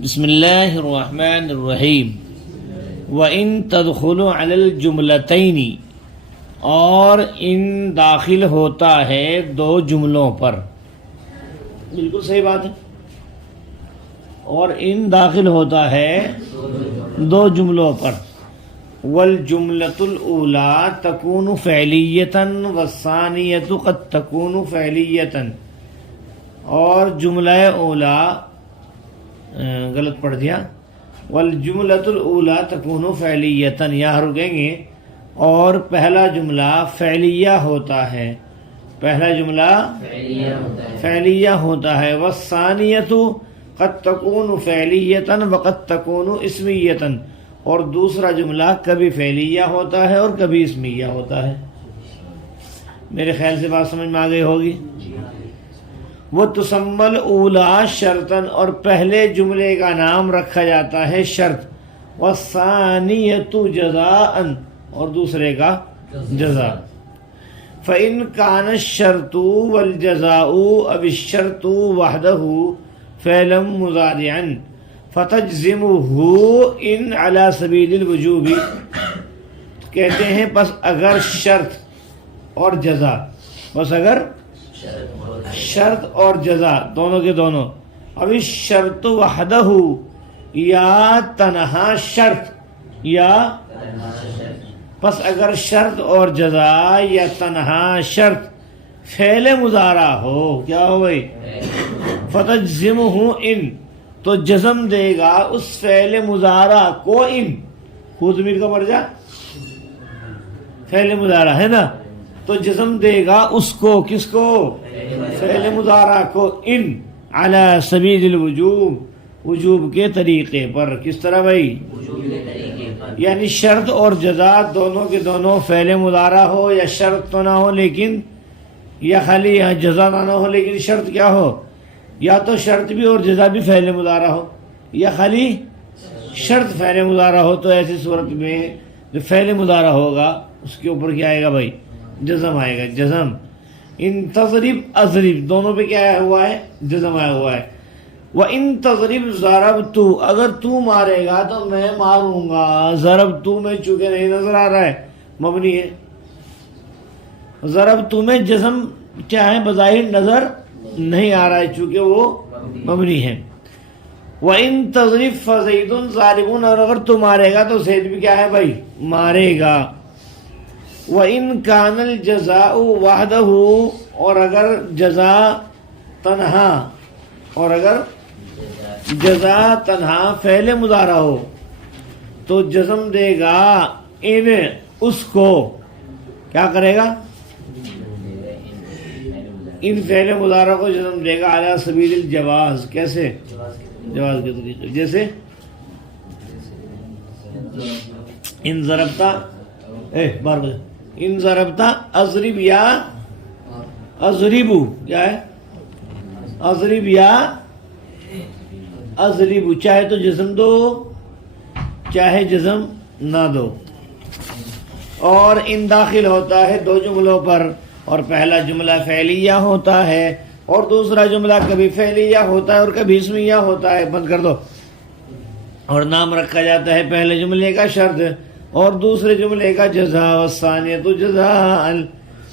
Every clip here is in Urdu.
بسم اللہ الرحمن الرحیم وَإِن تَدْخُلُ عَلَى الْجُمْلَتَيْنِ اور ان داخل ہوتا ہے دو جملوں پر. بالکل صحیح بات ہے. اور ان داخل ہوتا ہے دو جملوں پر. وَالْجُمْلَةُ الْأُولَى تَكُونُ فعلیۃً وَالثَّانِيَةُ قَدْ تَكُونُ فعلیۃً. اور جملہ اولا غلط پڑھ دیا. والجملۃ الاولی تکون فعلیۃ، یہاں رکیں گے. اور پہلا جملہ فعلیہ ہوتا ہے. پہلا جملہ فعلیہ ہوتا ہے. والثانیۃ قد تکون فعلیۃ وقد تکون اسمیۃ. اور دوسرا جملہ کبھی فعلیہ ہوتا ہے اور کبھی اسمیہ ہوتا ہے. میرے خیال سے بات سمجھ میں آ گئی ہوگی. وہ تسمى الأولى شرطاً، اور پہلے جملے کا نام رکھا جاتا ہے شرط. والثانیۃ جزاءً، اور دوسرے کا جزاء. فإن كان الشرط والجزاء أو الشرط وحده فعلا مضارعا فتجزمه إن على سبيل الوجوب. کہتے ہیں پس اگر شرط اور جزاء، بس اگر شرط اور جزاء دونوں کے دونوں، اب اس شرط وحدہ یا تنہا شرط، یا پس اگر شرط اور جزاء یا تنہا شرط فعل مضارع ہو، کیا ہو گئی؟ فتجزمہ ان، تو جزم دے گا اس فعل مضارع کو ان. خود ضمیر کا مرجع فعل مضارع ہے نا، تو جزم دے گا اس کو، کس کو؟ فعل مضارع کو. ان علی سبیل الوجوب، وجوب کے طریقے پر. کس طرح بھائی؟ یعنی شرط اور جزاء دونوں کے دونوں فعل مضارع ہو، یا شرط تو نہ ہو لیکن، یا خالی جزاء نہ ہو لیکن شرط کیا ہو؟ یا تو شرط بھی اور جزاء بھی فعل مضارع ہو، یا خالی شرط فعل مضارع ہو. تو ایسی صورت میں جو فعل مضارع ہوگا اس کے اوپر کیا آئے گا بھائی؟ جزم آئے گا. جزم. ان تضرب اضرب دونوں پہ کیا آیا ہوا ہے؟ جزم آیا ہوا ہے. وَإِن تضرب ضربت، اگر تو مارے گا تو میں ماروں گا. ضربت میں چونکہ نہیں نظر آ رہا ہے، مبنی ہے. ضربت میں جزم کیا ہے؟ بظاہر نظر نہیں آ رہا ہے چونکہ وہ مبنی ہے. وَإِن تضرب فَزَيْدٌ ضارب، اور اگر تو مارے گا تو زید بھی کیا ہے بھائی؟ مارے گا. وَإِن كَانَ الْجَزَاءُ وَحْدَهُ، اور اگر جزاء تنہا، اور اگر جزاء تنہا فعل مضارع ہو تو جزم دے گا ان، اس کو. کیا کرے گا؟ ان فعل مضارع کو جزم دے گا علی سبیل الجواز. کیسے؟ جواز کے طریقے. جیسے ان ضربتا، بار بار ان ضربتا اضرب یا اضربو، کیا ہے؟ اضرب یا اضربو، چاہے تو جزم دو چاہے جزم نہ دو. اور ان داخل ہوتا ہے دو جملوں پر، اور پہلا جملہ فعلیہ ہوتا ہے اور دوسرا جملہ کبھی فعلیہ ہوتا ہے اور کبھی اسمیہ ہوتا ہے. بند کر دو. اور نام رکھا جاتا ہے پہلے جملے کا شرط اور دوسرے جملے کا جزاء. والثانیۃ جزاء،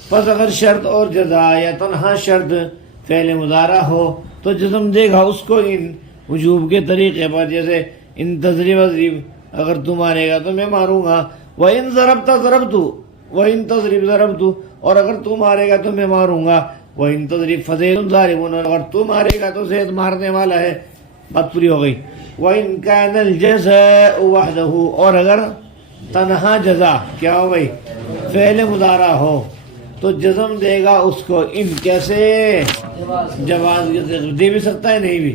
پس اگر شرط اور جزاء یا تنہا شرط فعل مضارع ہو تو جزم دے گا اس کو ان، وجوب کے طریقے پر. جیسے ان تضرب اضرب، اگر تو مارے گا تو میں ماروں گا. وَإِن ضربت ضربت، وَإِن تضرب ضربت، اور اگر تو مارے گا تو میں ماروں گا. وَإِن تضرب فَزَيْدٌ ضارب، اگر تو مارے گا تو زید مارنے والا ہے. بات پوری ہو گئی. وَإِن كَانَ الْجَزَاءُ وَحْدَهُ، اور اگر تنہا جزاء کیا ہو گئی؟ فعل مضارع ہو تو جزم دے گا اس کو ان. کیسے؟ جواز دے بھی سکتا ہے نہیں بھی.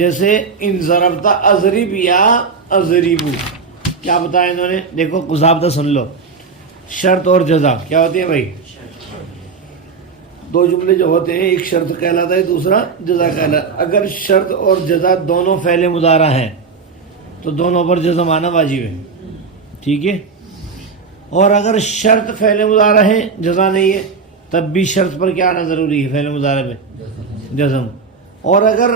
جیسے ان ضربتا اضرب یا اضربو. کیا بتایا انہوں نے؟ دیکھو ضابطہ سن لو. شرط اور جزاء کیا ہوتی ہے بھائی؟ دو جملے جو ہوتے ہیں، ایک شرط کہلاتا ہے دوسرا جزاء کہلاتا ہے. اگر شرط اور جزاء دونوں فعل مضارع ہیں تو دونوں پر جزم آنا واجب ہے. ٹھیک ہے. اور اگر شرط فعل مضارع ہے جزاء نہیں ہے تب بھی شرط پر کیا آنا ضروری ہے؟ فعل مضارع پہ جزم. اور اگر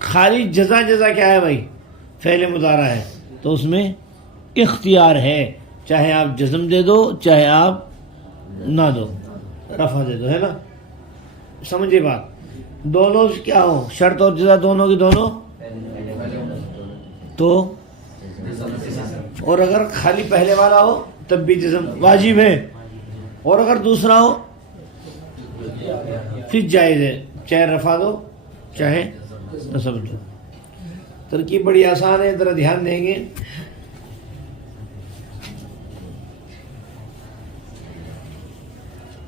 خالی جزا کیا ہے بھائی؟ فعل مضارع ہے تو اس میں اختیار ہے، چاہے آپ جزم دے دو چاہے آپ نہ دو، رفع دے دو، ہے نا؟ سمجھے بات؟ دونوں کیا ہو، شرط اور جزا دونوں کی دونوں، تو اور اگر خالی پہلے والا ہو تب بھی جزم واجب ہے، اور اگر دوسرا ہو پھر جائز ہے، چاہے رفع دو چاہے نصب دو۔ ترکیب بڑی آسان ہے، ذرا دھیان دیں گے۔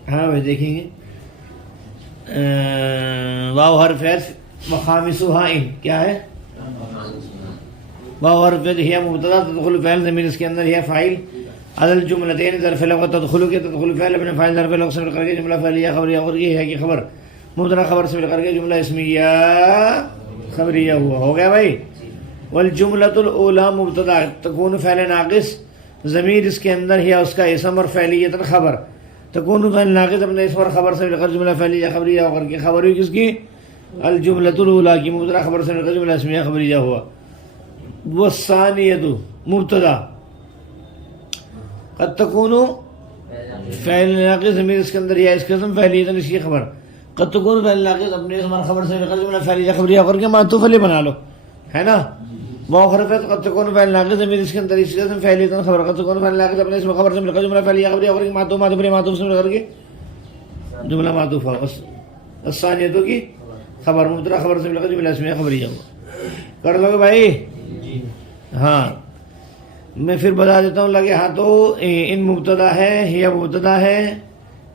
ہاں بھائی دیکھیں گے، واو حرف عطف وخامسها ان، کیا ہے؟ واو حرف عطف ہے مبتدا، تدخل فعل ضمیر اس کے اندر ہے فاعل، عدل جملتین ظرف لغت تدخل کے تدخل فعل ابن فاعل ظرف لغت سے مل کر کے جملہ فعلیہ خبریہ اور یہ ہے کہ خبر مبتدا خبر سے مل کر کے جملہ اسمیہ خبریہ ہوا، ہو گیا بھائی۔ والجملۃ الاولی مبتدا تکون فعل ناقص، ضمیر اس کے اندر ہے اس کا اسم اور فعلیۃ خبر، تکون فعل ناقص اپنے اسم اور خبر سے مل کر جملہ فعلیہ خبریہ ہو کر کے خبر ہوئی کس کی؟ الجملۃ الاولی کی، مبتدا خبر سے مل کر جملہ اسمیہ خبریہ ہوا۔ والثانیۃ مبتدا قد تکون فعل ناقص ضمیر اس کے اندر یا اس کے اسم فعلیۃ اس کی خبر، قد تکون فعل ناقص اپنے اسم اور خبر سے مل کر جملہ فعلیہ خبریہ ہو کر کے معطوف علیہ بنا لو، ہے نا؟ واو حرف ہے قد تکون فعل ناقص ضمیر اس کے اندر اس کے اسم فعلیۃ خبر، قد تکون فعل ناقص اپنے اسم خبر سے مل کر جملہ فعلیہ خبریہ ہو کر کے معطوف علیہ معطوف سے مل کر کے جملہ معطوف ہو، الثانیۃ کی خبر مبتدا خبر سے مل کر جملہ اسمیہ خبریہ ہوا۔ کر لو گے بھائی؟ ہاں میں پھر بتا دیتا ہوں، لگے ہاں تو ان مبتدا ہے، یہ مبتدا ہے،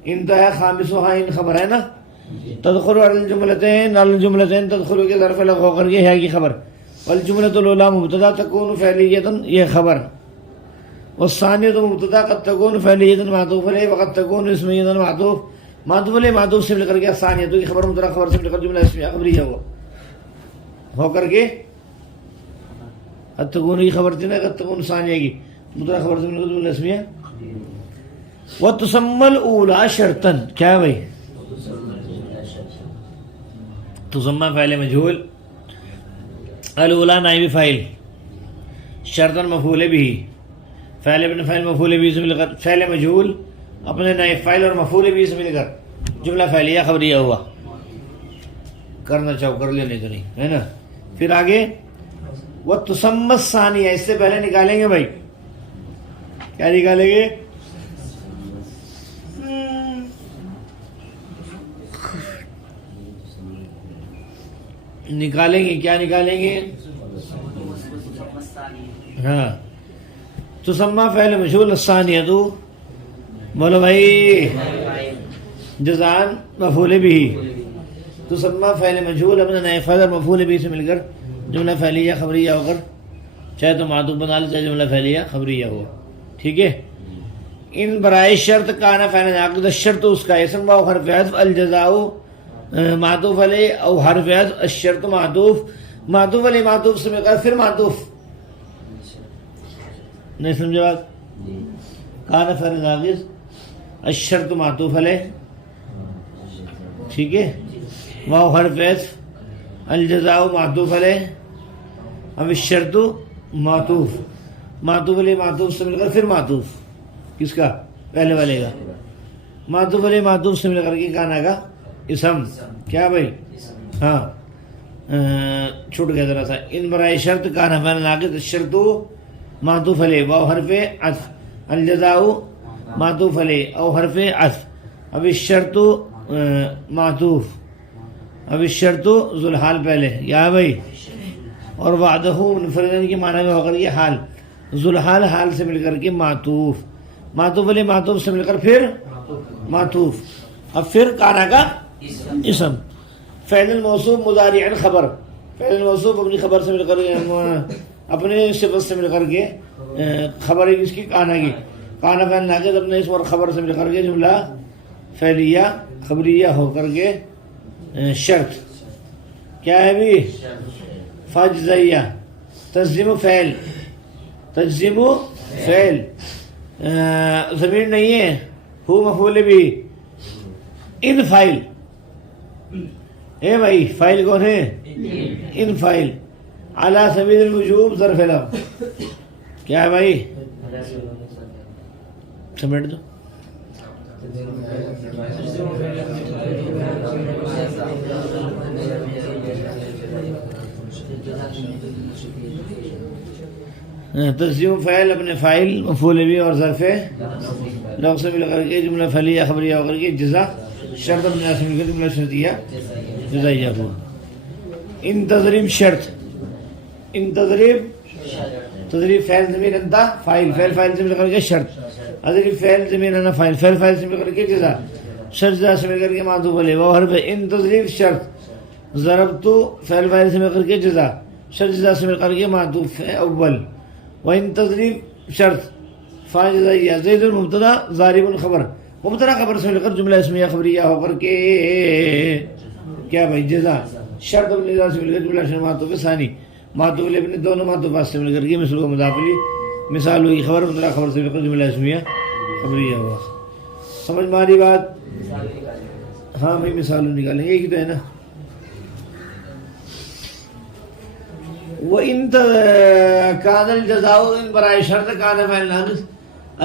انتہا خامسها ان خبر ہے نا، تدخل علی الجملتین تدخل کے ظرف لغو ہو کر کے ہے کی خبر، والجملۃ الاولی مبتدا تکون فعلیۃ یہ خبر، والثانیۃ مبتدا قد تکون فعلیۃ معطوف علیہ وقد تکون اسمیۃ معطوف علیہ معطوف سے مل کر کے الثانیۃ کی خبر مبتدا خبر سے مل کر جملہ اسمیہ خبریہ ہو کر کے قد تکون کی خبر تھی نا، قد تکون ثانیہ کی مبتدا خبر سے مل کر جملہ اسمیہ۔ وتسمى الاولی شرطا، کیا ہے بھائی؟ تسمى فعل مجهول، الاولی نائب فاعل، شرطا مفعول به، فعل ابن فاعل مفعول به سے مل کر فعل مجهول اپنے نائب فاعل اور مفعول به سے مل کر جملہ فعلیہ خبریہ ہوا۔ کرنا چاہو کر لیا، نہیں تو نہیں، ہے نا؟ پھر آگے وتسمى الثانیہ، اس سے پہلے نکالیں گے بھائی، کیا نکالیں گے؟ نکالیں گے کیا نکالیں گے؟ ہاں تسمى فعل مجهول الثانیۃ، بولو بھائی، جزان مفعول به، تسمى فعل مجهول اپنے نائب فاعل اور مفعول به سے مل کر جملہ فعلیہ خبریہ ہو کر چاہے تو معطوف بنا لے چاہے جملہ فعلیہ خبریہ ہو، ٹھیک ہے؟ ان برائے شرط کانا فعل ناقص، شرط اس کا اسم و حرف عطف، الجزاء معطوف علیہ او حرف عطف، الشرط معطوف علیہ معطوف سے مل کر پھر معطوف، نہیں سمجھے بات؟ کانا فعل ناقص، الشرط معطوف علیہ، ٹھیک ہے؟ واو حرف عطف، الجزاء معطوف علیہ، اب الشرط معطوف علیہ معطوف سے مل کر پھر معطوف، کس کا؟ پہلے والے کا، معطوف علیہ معطوف سے مل کر کے کانا کا اسم، کیا بھائی؟ ہاں چھوٹ گیا ذرا سا، ان برائے شرط کانا فعل ناقص، الشرط معطوف علیہ واو حرف عطف، الجزاء معطوف علیہ او حرف عطف، اب الشرط معطوف، اب الشرط ذوالحال پہلے، یا بھائی؟ اور وعدہ منفردن کے معنی میں ہو کر کے حال، ذوالحال حال سے مل کر کے معطوف علیہ معطوف سے مل کر پھر معطوف، اب پھر کانا کا اسم، فعل الموصوف مضارع خبر، فعل الموصوف اپنی خبر سے مل کر اپنے صفت سے مل کر کے خبر ہے کس کی؟ کانا کی، کانا فعل ناقص اپنے اسم اور خبر سے مل کر کے جملہ فعلیہ خبریہ ہو کر کے شرط، کیا ہے بھی؟ فاجزیہ، تجزم فعل، ضمیر نہیں ہے، ہو مفعول بھی، ان فائل، اے بھائی فائل کون ہے؟ ان فائل، علی سبیل الوجوب ظرف لام کیا ہے بھائی؟ سمیٹ دو. تجزیم فعل اپنے فاعل مفعول بھی اور ظرف لغو سے مل کر کے جملہ فعلیہ خبریہ ہو کر کے جزا شرط اپنے ناس مل کر جملہ شرطیہ جزائیہ ہوا. ان تضریب شرط، ان تضریب تضریب فعل ضمیر انتا فاعل، فعل فاعل سے مل کر کے شرط، تضریب فعل ضمیر انا فاعل، فعل فاعل سے مل کر کے جزا، شرط جزا سے مل کر کے معطوف علیہ. وہ حرف ان تضریب شرط، ضربت فعل فاعل سے مل کر کے جزا، شرط جزا سے مل کر کے معطوف ہے اول. وہ ان تضریب شرط فا جزائیہ زید المبتدا ضارب الخبر، مبتدا خبر سے مل کر جملہ اسمیہ خبریہ ہو کر کے کیا بھائی جزا، شرط اپنے جزا سے مل کر جملہ شرط معطوف ثانی، معطوف علیہ اپنے دونوں معطوفات سے مل کر کے مثل و مضاف الیہ، مثال ہوئی خبر مبتدا خبر سے مل کر جملہ اسمیہ خبریہ ہوا. سمجھ میں آ رہی بات؟ ہاں بھائی مثال نکالیں گے، یہی تو ہے نا. وَإِن كَانَ الْجَزَاءُ ان برائے شرط کان فعل ناقص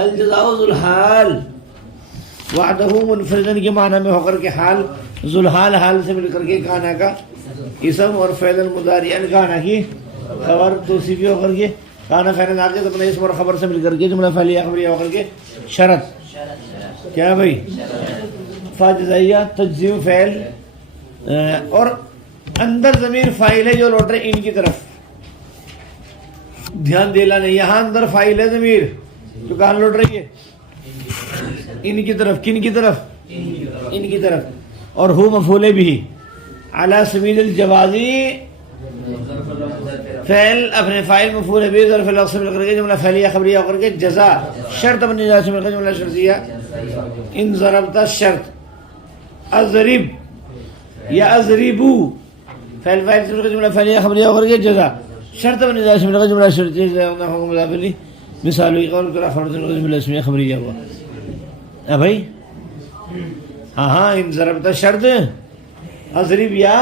الجزاء ذو الحال وعدہ منفردن کے معنی میں ہو کر کے حال، ذو الحال حال سے مل کر کے کانا کا اسم اور فعل المضارع کانا کی خبر توصیفی ہو کر کے کانا فعل ناقص اپنے اسم اور خبر سے مل کر کے جملہ فعلیہ خبریہ ہو کر کے شرط کیا بھائی فا جزائیہ تجزیم فعل اور اندر ضمیر فاعل ہے جو لوٹ رہے ان کی طرف. دھیان دینا نہیں، یہاں اندر فاعل ہے ضمیر جو کہاں لوٹ رہی ہے ان کی طرف. کن کی طرف؟ ان کی طرف. اور ہو مفعول بھی علی سبیل الجوازی فعل اپنے فاعل مفعول بھی ظرف لغو سے مل کر کے جملہ فعلیہ خبریہ ہو کر کے جزا شرط اپنے جزا سے مل کر جملہ شرطیہ. ان ضربت شرط اضرب یا اضربو فعل فاعل سے مل کر جملہ فعلیہ خبریہ ہو کر کے جزا شرط اپنے جزا سے مل کر جملہ شرطیہ مضاف الیہ مثال ہوئی قول کرا خبر سے مل کر جملہ اسمیہ خبریہ ہوا. بھائی ہاں ہاں ان ضربت شرط اضرب یا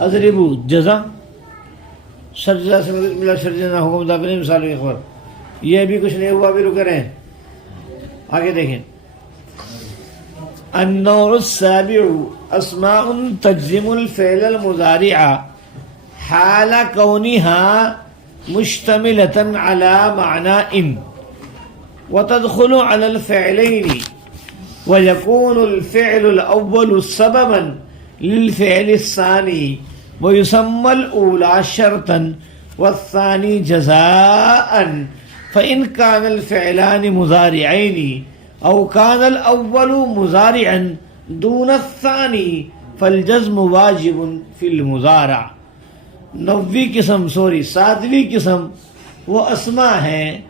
اضربو جزا شرط جزا سے مل کر جملہ شرطیہ حکم مضاف الیہ مثال ہوئی خبر. یہ بھی کچھ نہیں ہوا، بھی رک رہے ہیں آگے دیکھیں. النوع السابع اسماء تجزم الفعل المضارع حال كونها مشتملة على معنى إن وتدخل على الفعلين ويكون الفعل الأول سببا للفعل الثاني ويسمى الأولى شرطا والثاني جزاء. فإن كان الفعلان مضارعين أو كان الأول مضارعا دون الثاني فالجزم واجب في المضارع. نویں قسم ساتویں قسم وہ اسما ہیں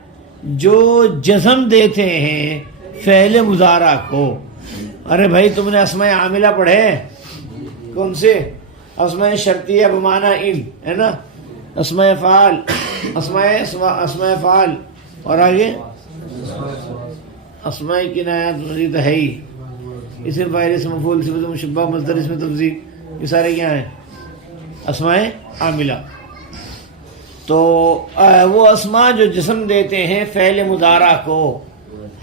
جو جزم دیتے ہیں فعل مضارع کو. ارے بھائی تم نے اسماء عاملہ پڑھے کون سے؟ اسماء شرطیہ بمعنی ان ہے نا، اسماء فعال اسماء فعال اور آگے اسماء کنایات مزید ہے ہی، اسم فاعل اسم مفعول صفت مشبہ مصدر اسم تفضیل، یہ سارے کیا ہیں؟ اسماء عاملہ. تو وہ اسماء جو جسم دیتے ہیں فعل مضارع کو،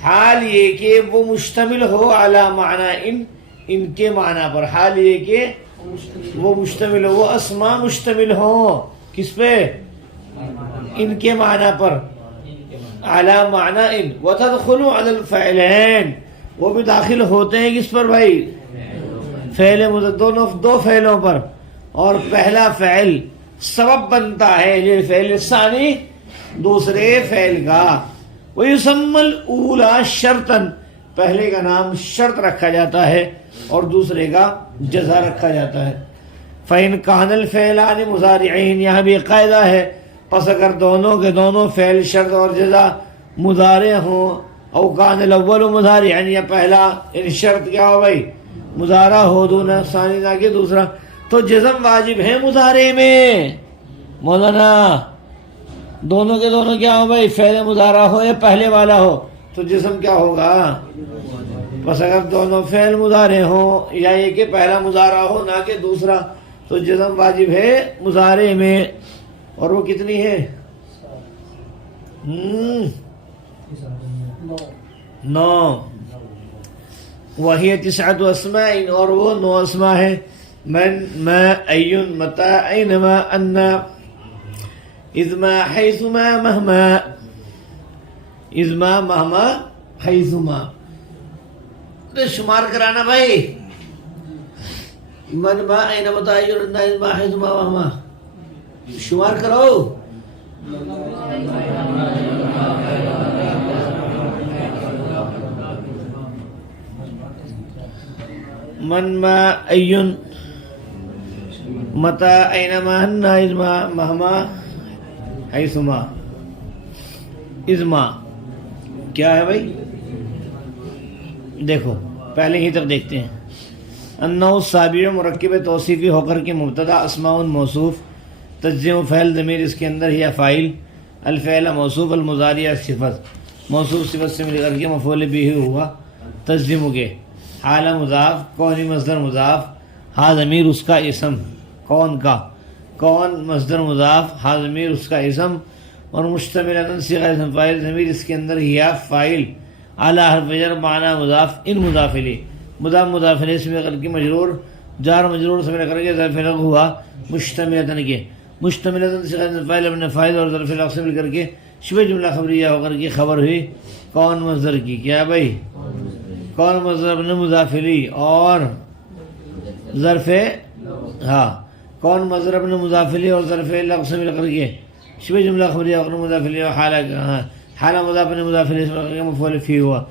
حال یہ کہ وہ مشتمل ہو علی معنی ان کے معنی پر، حال یہ کہ وہ مشتمل ہو، وہ اسماء مشتمل ہوں کس پہ؟ ان کے معنی پر، علی معنی ان. وتدخل علی الفعلین وہ بھی داخل ہوتے ہیں کس پر بھائی؟ فعل دو فعلوں پر، اور پہلا فعل سبب بنتا ہے للفعل ثانی دوسرے فعل کا. ویسمى الاولی شرطا پہلے کا نام شرط رکھا جاتا ہے اور دوسرے کا جزا رکھا جاتا ہے. فإن كان الفعلان مضارعین یہاں بھی قاعدہ ہے، پس اگر دونوں کے دونوں فعل شرط اور جزا مضارع ہوں، او کان الاول مضارعا یا پہلا ان شرط کیا ہو بھائی مضارع ہو دون ثانی نہ کہ دوسرا، تو جزم واجب ہے مضارع میں. مولانا دونوں کے دونوں کیا ہو بھائی فعل مضارع ہو یا پہلے والا ہو تو جزم کیا ہوگا؟ بس اگر دونوں فعل مضارع ہوں یا یہ کہ پہلا مضارع ہو نہ کہ دوسرا تو جزم واجب ہے مضارع میں. اور وہ کتنی ہے؟ 9. وہی 9 اسماء، اور وہ 9 اسماء ہے. من، ما، ایون، متى، اینما، انا، اذما، حیثما، مہما. اذما، مہما، حیثما. شمار کرانا بھائی. من، ما، این، متى، ایون، انا، اذما، حیثما، مہما. شمار کرو. من، ما، ایون، متى، اینما، انا، اذما، مہما، حیثما. اذما کیا ہے بھائی؟ دیکھو پہلے ہی تک دیکھتے ہیں. انہو السابع مرکب توصیفی ہو کر کے مبتدا، اسماء موصوف، تجزیم فعل ضمیر اس کے اندر ہی فاعل، الفعل موصوف، المضارع صفت، موصوف صفت سے مل کر کے مفعول بھی ہوا. تجزیم کے حال مضاف، کونی مصدر مضاف، ہا ضمیر اس کا اسم، کون کا، کون مصدر مضاف، ہا ضمیر اس کا اسم، اور مشتمل صیغہ اسم فاعل ضمیر اس کے اندر ہی فاعل، اعلی حرف جر معنی مضاف، ان مضاف الیہ، مضاف مضاف الیہ سے مل کر کے مجرور، جار مجرور سے مل کر کے ظرف لغو ہوا. مشتملتن کے مشتملتن صیغہ اسم فاعل ابن فاعل اور ظرف لغو سے مل کر کے شبہ جملہ خبریہ ہو کر کے خبر ہوئی کون مصدر کی. کیا بھائی؟ کون مصدر ابن مضاف الیہ اور ظرف، ہاں کون مصدر ابن مضاف الیہ اور ظرف لغو سے مل کر کے شبہ جملہ خبریہ اور مضاف الیہ حالہ مضاف ابن مضاف الیہ سے مل کر کے مفعول فی ہوا.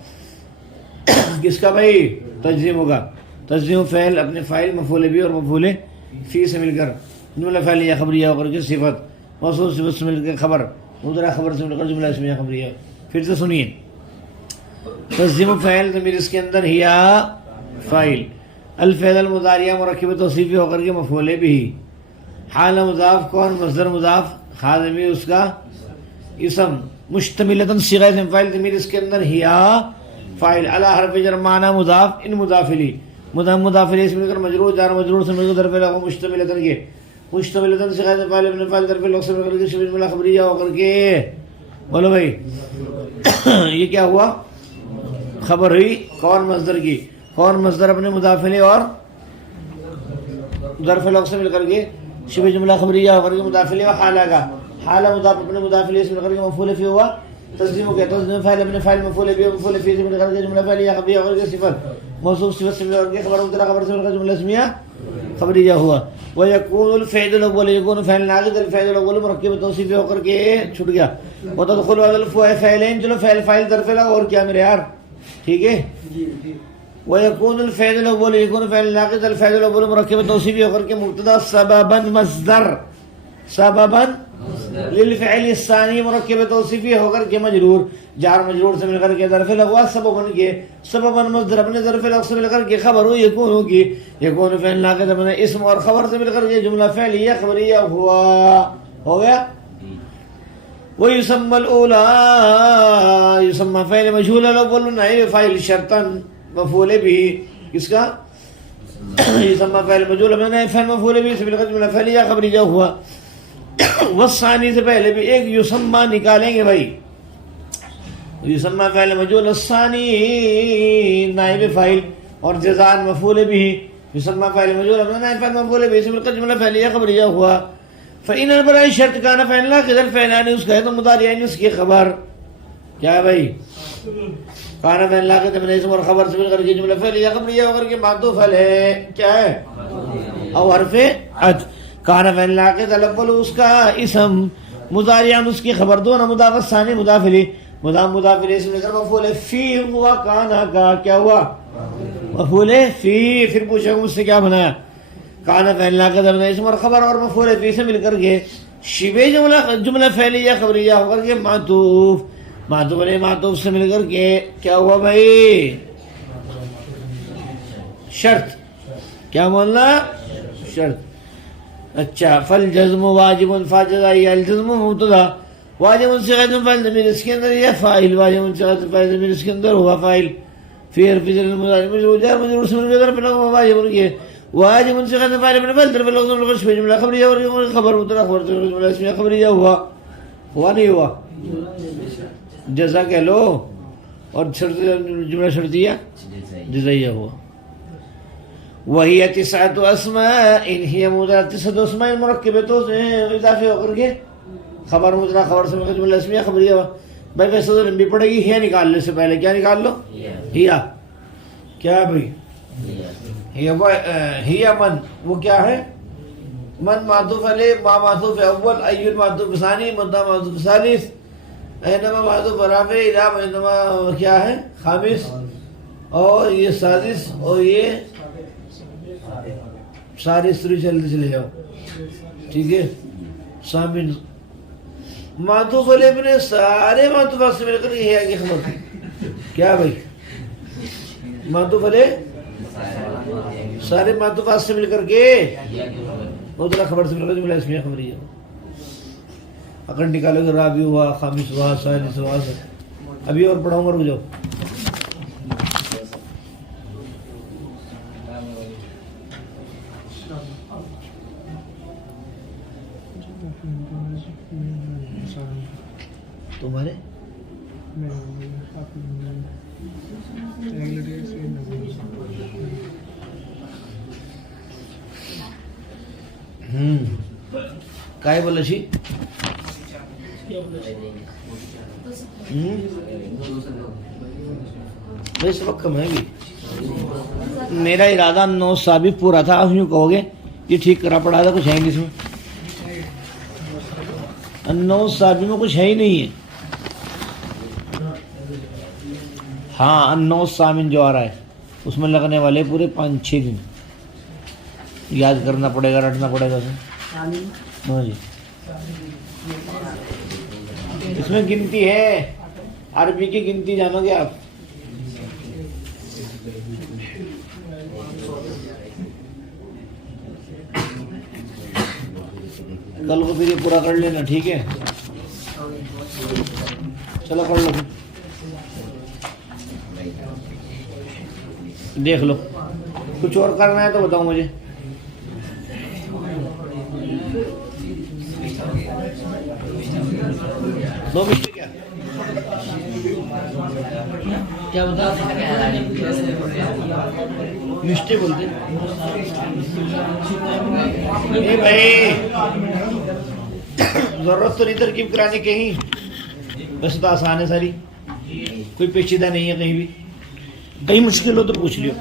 کس کا بھائی؟ تجزیم ہوگا. تجزیم فعل اپنے فاعل مفعول بھی اور مفعول فی سے مل کر جملہ فعلیہ خبریہ ہو کر کے صفت، موصوف صفت سے مل کر خبر، مبتدا خبر سے مل کر جملہ اسمیہ خبریہ. پھر سے سنیے. تجزیم فعل ضمیر اس کے اندر ہی فاعل، الفعل المضارع مرکب توصیفی ہو کر کے مفعول بھی، حال مضاف، کون مصدر مضاف، ہا ضمیر اس کا اسم، مشتملتن صیغہ اسم فاعل ضمیر اس کے اندر ہی فاعل، اعلی حرف جر معنی مضاف، ان مضاف الیہ، مضاف الیہ سے مل کر مجرور، جار مجرور سے مل کر ظرف لغو مشتملتن کے مشتملتن صیغہ اسم فاعل ابن فاعل ظرف لغو سے مل کر کے شبہ جملہ خبریہ ہو کر کے. بولو بھائی یہ کیا ہوا؟ خبر ہوئی کون مصدر کی، کون مصدر اپنے مضاف الیہ اور ظرف لغو سے مل کر کے شبہ جملہ خبریہ ہو کر کے مضاف الیہ و حالہ کا، حالہ مضاف اپنے مضاف الیہ سے مل کر کے مفعول فی ہوا. تجزیم کے تجزیم فاعل ابن فاعل مفعول بھی مفعول فی سے مل کر کے جملہ فعلیہ خبریہ ہو کر کے صفت، موصوف صفت سے مل کر کے خبر، مبتدا خبر سے مل کر جملہ اسمیہ خبریہ ہوا. ويكون الفعل الاول، يكون فعل ناقص، الفعل الاول مرکب توصیفی ہو کر کے چھوٹ گیا. وتدخل على الفاعلين، چلو فعل فاعل ظرف لغو اور کیا میرے یار، ٹھیک ہے. ويكون الفعل الاول، يكون فعل ناقص، الفعل الاول مرکب توصیفی ہو کر کے مبتدا، سببا مصدر، سببا للفعل الثانی مرکب توصیفی ہو کر کے مجرور، جار مجرور سے مل کر کے ظرف لغو، سببا کے سببا مصدر اپنے ظرف لغو سے مل کر کے خبر ہو، یکون ہوگی، یکون فعل ناقص اپنے اسم اور خبر سے مل کر کے جملہ فعلیہ خبریہ ہوا. ہو گیا. ويسمى الاولى، يسمى فعل مجهول الاول نائب فاعل شرطا مفعول به، کس کا؟ يسمى فعل مجهول نائب فاعل مفعول به سے مل کر جملہ فعلیہ خبریہ ہوا. والثانی سے پہلے بھی ایک یسمى نکالیں گے بھائی. یسمى فعل مجهول، الثانی نائب فاعل اور جزاء مفعول به، یسمى فعل مجهول نائب فاعل مفعول به سے مل کر جملہ فعلیہ خبریہ ہوا. فإن البراء شرط کان فعل ناقص، الفعلان اس کا ہے تو مضارعین اس کی خبر. کیا ہے بھائی؟ کان فعل ناقص من اسم اور خبر سے مل کر کے جملہ فعلیہ خبریہ ہو کر کے معطوف ہے. کیا ہے؟ او حرف عطف. کان فعل ناقص الاول اس کا اسم، مضارعان اس کی خبر، دونوں مضاف، الثانی مضاف الیہ، مضاف الیہ سے مل کر مفعول فی ہوا. کانا کا کیا ہوا؟ مفعول فی. پھر پوچھو مجھ سے کیا بنایا؟ کان فعل ناقص اپنا اسم اور خبر اور مفعول فی سے مل کر کے شبہ جملہ فعلیہ خبریہ ہو کر کے معطوف، معطوف علیہ معطوف سے مل کر کے کیا ہوا بھائی؟ شرط. کیا بولنا؟ شرط. اچھا. فالجزم واجب، فاجزائی الجزم مبتدا، واجب صيغة فاعل ضمیر اس کے اندر یہ فاعل، واجب صيغة فاعل ضمیر اس کے اندر ہوا فاعل، پھر فعل المضارع مجرور، جار مجرور سے مل کر ظرف لغو واجب کے واجب من صيغة فاعل من فلتر باللفظ والغش في جملة خبرية خبر مبتدأ خبر جملة اسمية خبرية ہوا نہیں ہوا جزا کہہ لو اور جملہ شرطیہ جزائیہ ہوا. وہی تسعۃ اسماء ہی مضارع تسعۃ اسماء مرکبۃ اضافے ہو کر کے خبر مبتدا خبر سے جملہ اسمیہ خبریہ ہوا. بھائی ویسے تو لمبی پڑے گی، ہیا نکالنے سے پہلے کیا نکال لو؟ ہیا. کیا بھائی؟ ہیا من، وہ کیا ہے؟ من معطوف علیہ، ما معطوف اول، ای معطوف ثانی، مدہ معطوف ثالث، اینما معطوف رابع، اذا اینما کیا ہے؟ خامس، اور یہ سادس، اور یہ سارے اس طرح چلے جاؤ. ٹھیک ہے. سامن معطوف علیہ میں سارے معطوفات سے مل کر یہ ہے کہ خبر کیا بھائی؟ معطوف علیہ سارے معطوفات سے مل کر کے مبتدا خبر سے مل کر جملہ اسمیہ خبریہ. اگر نکالو گے رابع ہوا، خامس ہوا، سادس ہوا. ابھی اور پڑھاؤں گا، رک جاؤ. تمہارے کائے بولے سی بھائی سبق کم ہے بھی. میرا ارادہ 9 ثابت پورا تھا. آپ یوں کہو گے یہ ٹھیک کرا پڑا تھا، کچھ ہے نہیں اس میں. 9 ثابت میں کچھ ہے ہی نہیں ہے. ہاں 9 سامن جو آ رہا ہے اس میں لگنے والے پورے 5-6 دن. یاد کرنا پڑے گا، رٹنا پڑے گا. ہاں جی اس میں گنتی ہے، عربی کی گنتی جانو گے آپ. کل کو پھر یہ پورا کر لینا. ٹھیک ہے، چلو پڑھ لو. دیکھ لو، کچھ اور کرنا ہے تو بتاؤ مجھے. دو مشتے کیا بتا مشتے بولتے بھائی. ضرورت تو نہیں ترکیب کرانے کہیں، ویسے تو آسان ہے ساری، کوئی پیچیدہ نہیں ہے کہیں بھی. کہیں مشکل ہو تو پوچھ لیو.